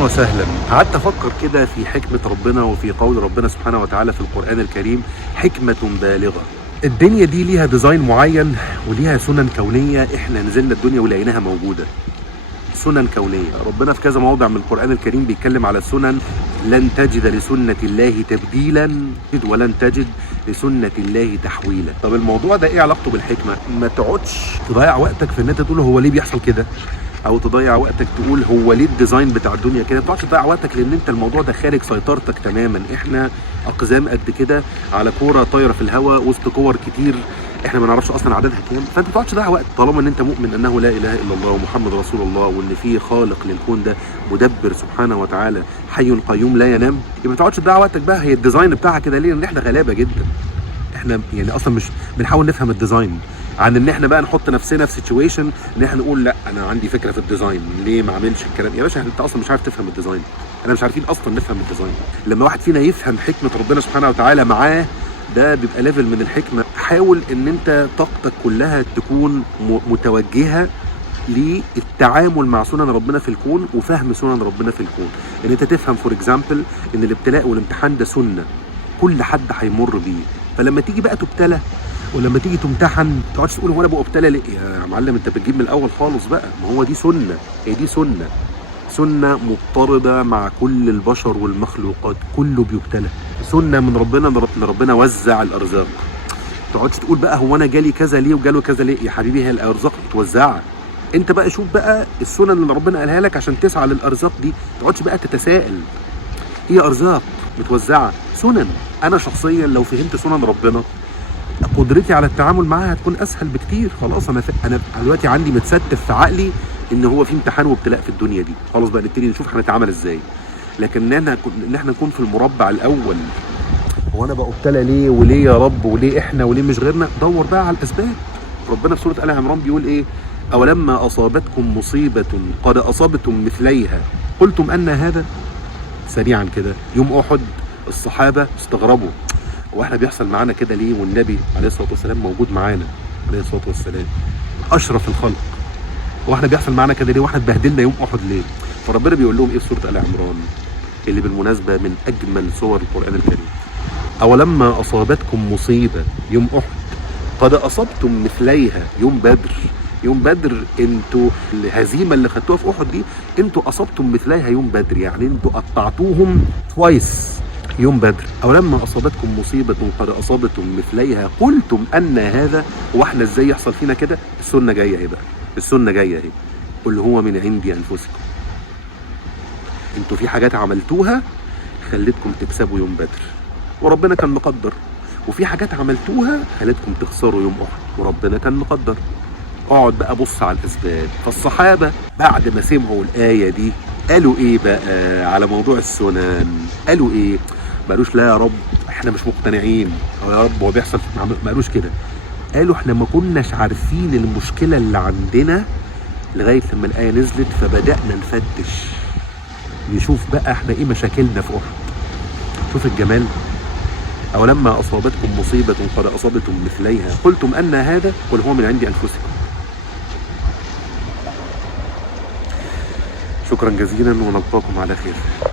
وسهلا. قعدت افكر كده في حكمة ربنا وفي قول ربنا سبحانه وتعالى في القرآن الكريم: حكمة بالغة. الدنيا دي ليها ديزاين معين وليها سنن كونية، احنا نزلنا الدنيا ولقيناها موجودة. سنن كونية، ربنا في كذا موضع من القرآن الكريم بيتكلم على السنن. لن تجد لسنة الله تبديلا ولن تجد لسنة الله تحويلا. طب الموضوع ده ايه علاقته بالحكمة؟ ما تقعدش تضيع وقتك في ان انت تقول هو ليه بيحصل كده، او تضيع وقتك تقول هو ليه الديزاين بتاع الدنيا كده. ما تقعدش تضيع وقتك لان انت الموضوع ده خارج سيطرتك تماما. احنا اقزام قد كده على كوره طايره في الهواء وسط كور كتير احنا ما نعرفش اصلا عددها كام. فانت ما تقعدش تضيع وقت طالما ان انت مؤمن انه لا اله الا الله ومحمد رسول الله، وان في خالق للكون ده مدبر سبحانه وتعالى حي قيوم لا ينام. يبقى ما تقعدش تضيع وقتك بقى هي الديزاين بتاعها كده ليه، لان احنا غلابه جدا. احنا يعني اصلا مش بنحاول نفهم الديزاين عن ان احنا بقى نحط نفسنا في سيتويشن ان احنا نقول لا انا عندي فكره في الديزاين ليه ما اعملش الكلام. يا باشا انت اصلا مش عارف تفهم الديزاين، احنا مش عارفين اصلا نفهم الديزاين. لما واحد فينا يفهم حكمه ربنا سبحانه وتعالى معاه، ده بيبقى ليفل من الحكمه. حاول ان انت طاقتك كلها تكون متوجهه للتعامل مع سنن ربنا في الكون وفهم سنن ربنا في الكون. ان انت تفهم فور اكزامبل ان الابتلاء والامتحان ده سنه كل حد هيمر بيه. فلما تيجي بقى تبتلى ولما تيجي تمتحن ما تقعدش تقول هو انا ابقى ابتلى ليه يا معلم، انت بتجيب من الاول خالص بقى. ما هو دي سنه، هي دي سنه مضطرده مع كل البشر والمخلوقات، كله بيبتلى. سنه من ربنا ان ربنا وزع الارزاق. ما تقعدش تقول بقى هو انا جالي كذا ليه وجاله كذا ليه. يا حبيبي هي الارزاق متوزعه، انت بقى شوف بقى السنن اللي ربنا قالها لك عشان تسعى للارزاق دي. ما تقعدش بقى تتساءل هي ارزاق متوزعه، سنن. انا شخصيا لو فهمت سنن ربنا قدرتي على التعامل معاها هتكون اسهل بكتير. خلاص انا دلوقتي عندي متستف في عقلي ان هو في امتحان وابتلاء في الدنيا دي. خلاص بقى نبتدي نشوف هنتعامل ازاي. لكن ان احنا نكون في المربع الاول، هو انا بقى ابتلى ليه وليه يا رب وليه احنا وليه مش غيرنا. دور بقى على الاسباب. ربنا في سوره ال عمران بيقول ايه؟ اولما اصابتكم مصيبه قد اصابتم مثليها قلتم ان هذا. سريعا كده، يوم احد الصحابه استغربوا، واحنا بيحصل معانا كده ليه والنبي عليه الصلاه والسلام موجود معانا عليه الصلاه والسلام اشرف الخلق، واحنا بيحصل معانا كده ليه واحنا اتبهدلنا يوم احد ليه؟ فربنا بيقول لهم ايه في سوره ال عمران اللي بالمناسبه من اجمل سور القران الكريم: اولما اصابتكم مصيبه يوم احد قد اصبتم مثليها يوم بدر. يوم بدر انتوا الهزيمه اللي خدتوها في احد دي انتوا اصبتم مثليها يوم بدر، يعني انتوا قطعتوهم توايس يوم بدر. او لما اصابتكم مصيبه قد اصابتم مثليها قلتم ان هذا. واحنا ازاي يحصل فينا كده؟ السنه جايه اهي بقى، السنه جايه اهي. قل هو من عندي انفسكم. انتوا في حاجات عملتوها خلتكم تكسبوا يوم بدر وربنا كان مقدر، وفي حاجات عملتوها خلتكم تخسروا يوم احد وربنا كان مقدر. اقعد بقى بص على الاسباب. فالصحابه بعد ما سمعوا الايه دي قالوا ايه بقى على موضوع السنن؟ قالوا ايه؟ ما قالوش لا يا رب احنا مش مقتنعين، او يا رب هو بيحصل. ما قالوش كده. قالوا احنا ما كناش عارفين المشكله اللي عندنا لغايه لما الايه نزلت فبدانا نفتش نشوف بقى احنا ايه مشاكلنا في احد. شوف الجمال. او لما اصابتكم مصيبه قد اصابتم مثليها قلتم ان هذا قل هو من عندي انفسكم. شكرا جزيلا ونلقاكم على خير.